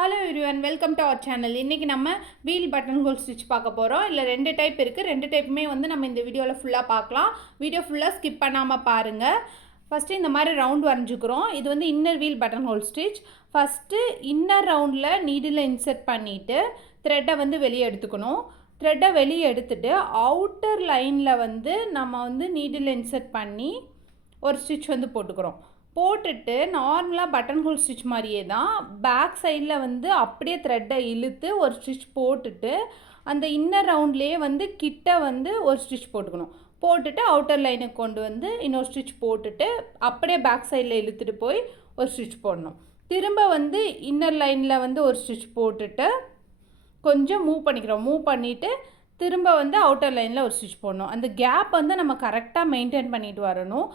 Hello everyone, welcome to our channel. இன்றைக்கி நம்ம wheel button hole stitch பார்க்க போகிறோம். இல்லை 2 டைப் இருக்குது. 2 டைப்புமே நம்ம இந்த வீடியோவில் ஃபுல்லாக பார்க்கலாம். வீடியோ ஃபுல்லாக ஸ்கிப் பண்ணாமல் பாருங்கள். ஃபஸ்ட்டு இந்த மாதிரி ரவுண்ட் வரைஞ்சிக்கிறோம். இது inner wheel button hole stitch. First inner ரவுண்டில் நீடில் இன்சர்ட் பண்ணிவிட்டு த்ரெட்டை வெளியே எடுத்துக்கணும். த்ரெட்டை வெளியே எடுத்துகிட்டு அவுட்டர் லைனில் நம்ம நீடில் இன்சர்ட் பண்ணி ஒரு ஸ்டிச் போட்டுக்கிறோம். போட்டுட்டு நார்மலாக பட்டன் ஹோல் ஸ்டிச் மாதிரியே தான் பேக் சைடில் அப்படியே த்ரெட்டை இழுத்து ஒரு ஸ்டிச் போட்டுட்டு அந்த இன்னர் ரவுண்ட்லேயே கிட்ட ஒரு ஸ்டிச் போட்டுக்கணும். போட்டுட்டு அவுட்டர் லைனுக்கு கொண்டு இன்னொரு ஸ்டிச் போட்டுட்டு அப்படியே பேக் சைடில் இழுத்துட்டு போய் ஒரு ஸ்டிச் போடணும். திரும்ப இன்னர் லைனில் ஒரு ஸ்டிச் போட்டுட்டு கொஞ்சம் மூவ் பண்ணிக்கிறோம். மூவ் பண்ணிவிட்டு திரும்ப அவுட்டர் லைனில் ஒரு ஸ்டிச் போடணும். அந்த கேப் நம்ம கரெக்டாக மெயின்டைன் பண்ணிட்டு வரணும்.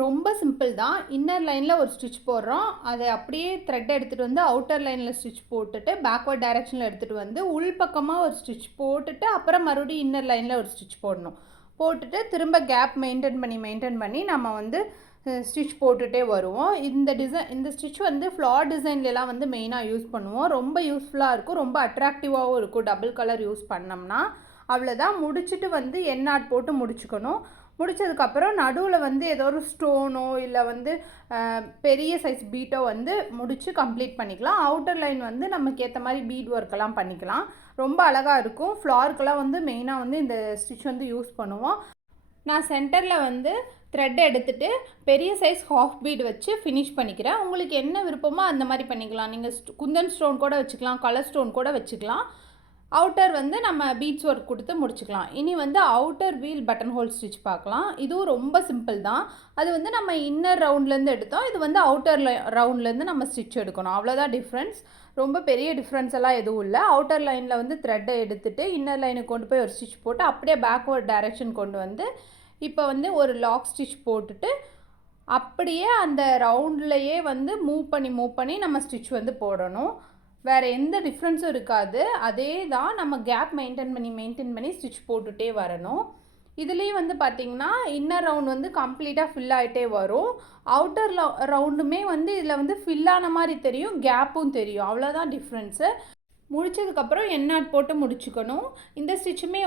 ரொம்ப சிம்பிள் தான். இன்னர் லைனில் ஒரு ஸ்டிச் போடுறோம். அதை அப்படியே த்ரெட் எடுத்துகிட்டு அவுட்டர் லைனில் ஸ்டிச் போட்டுட்டு பேக்வர்ட் டைரெக்ஷனில் எடுத்துகிட்டு உள்பக்கமாக ஒரு ஸ்டிச் போட்டுட்டு அப்புறம் மறுபடியும் இன்னர் லைனில் ஒரு ஸ்டிச் போடணும். போட்டுட்டு திரும்ப கேப் மெயின்டைன் பண்ணி நம்ம ஸ்டிச் போட்டுகிட்டே வருவோம். இந்த ஸ்டிச் ஃப்ளார் டிசைன்லாம் மெயினாக யூஸ் பண்ணுவோம். ரொம்ப யூஸ்ஃபுல்லாக இருக்கும், ரொம்ப அட்ராக்டிவாகவும் இருக்கும். டபுள் கலர் யூஸ் பண்ணோம்னா அவ்வளோதான். முடிச்சுட்டு எண்ணாட் போட்டு முடிச்சுக்கணும். முடித்ததுக்கப்புறம் நடுவில் ஏதோ ஒரு ஸ்டோனோ இல்லை பெரிய சைஸ் பீட்டோ முடித்து கம்ப்ளீட் பண்ணிக்கலாம். அவுட்டர் லைன் நமக்கு ஏற்ற மாதிரி பீட் ஒர்க்கெல்லாம் பண்ணிக்கலாம். ரொம்ப அழகாக இருக்கும். ஃப்ளார்க்கெல்லாம் மெயினாக இந்த ஸ்டிச் யூஸ் பண்ணுவோம். நான் சென்டரில் த்ரெட் எடுத்துகிட்டு பெரிய சைஸ் ஹாஃப் பீட் வச்சு ஃபினிஷ் பண்ணிக்கிறேன். உங்களுக்கு என்ன விருப்பமோ அந்த மாதிரி பண்ணிக்கலாம். நீங்கள் குந்தன் ஸ்டோன் கூட வச்சுக்கலாம், கலர் ஸ்டோன் கூட வச்சுக்கலாம். அவுட்டர் நம்ம பீட்ஸ் ஒர்க் கொடுத்து முடிச்சுக்கலாம். இனி outer wheel button hole stitch பார்க்கலாம். இதுவும் ரொம்ப சிம்பிள் தான். அது நம்ம இன்னர் ரவுண்ட்லேருந்து எடுத்தோம். இது அவுட்டர் ரவுண்ட்லேருந்து நம்ம ஸ்டிச் எடுக்கணும். அவ்வளோதான் டிஃப்ரென்ஸ். ரொம்ப பெரிய டிஃப்ரென்ஸ் எல்லாம் எதுவும் இல்லை. அவுட்டர் லைனில் த்ரெட்டை எடுத்துகிட்டு இன்னர் லைனுக்கு கொண்டு போய் ஒரு ஸ்டிச் போட்டு அப்படியே பேக்வர்ட் டைரெக்ஷன் கொண்டு இப்போ ஒரு லாக் ஸ்டிச் போட்டுட்டு அப்படியே அந்த ரவுண்ட்லேயே மூவ் பண்ணி நம்ம ஸ்டிச் போடணும். வேறு எந்த டிஃப்ரென்ஸும் இருக்காது. அதே தான். நம்ம கேப் மெயின்டைன் பண்ணி ஸ்டிச் போட்டுகிட்டே வரணும். இதுலேயும் பார்த்திங்கன்னா இன்னர் ரவுண்ட் கம்ப்ளீட்டாக ஃபில் ஆகிட்டே வரும். அவுட்டர் ரவுண்டுமே இதில் ஃபில்லான மாதிரி தெரியும், கேப்பும் தெரியும். அவ்வளோதான் டிஃப்ரென்ஸு. முடித்ததுக்கப்புறம் எண்ணாட் போட்டு முடிச்சுக்கணும். இந்த ஸ்டிச்சுமே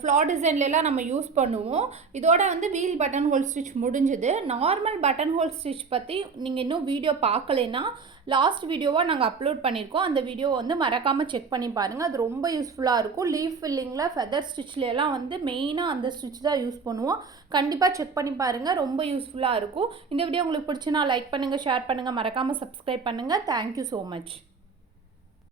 ஃப்ளார் டிசைன்லாம் நம்ம யூஸ் பண்ணுவோம். இதோட வீல் பட்டன் ஹோல் ஸ்டிச் முடிஞ்சுது. நார்மல் பட்டன் ஹோல் ஸ்டிச் பற்றி நீங்கள் இன்னும் வீடியோ பார்க்கலைன்னா லாஸ்ட் வீடியோவாக நாங்கள் அப்லோட் பண்ணியிருக்கோம். அந்த வீடியோ மறக்காமல் செக் பண்ணி பாருங்கள். அது ரொம்ப யூஸ்ஃபுல்லாக இருக்கும். லீஃப் ஃபில்லிங்கில் ஃபெதர் ஸ்டிச்லாம் மெயினாக அந்த ஸ்டிச் தான் யூஸ் பண்ணுவோம். கண்டிப்பாக செக் பண்ணி பாருங்கள். ரொம்ப யூஸ்ஃபுல்லாக இருக்கும். இந்த வீடியோ உங்களுக்கு பிடிச்சுன்னா லைக் பண்ணுங்கள், ஷேர் பண்ணுங்கள், மறக்காமல் சப்ஸ்கிரைப் பண்ணுங்கள். Thank you so much.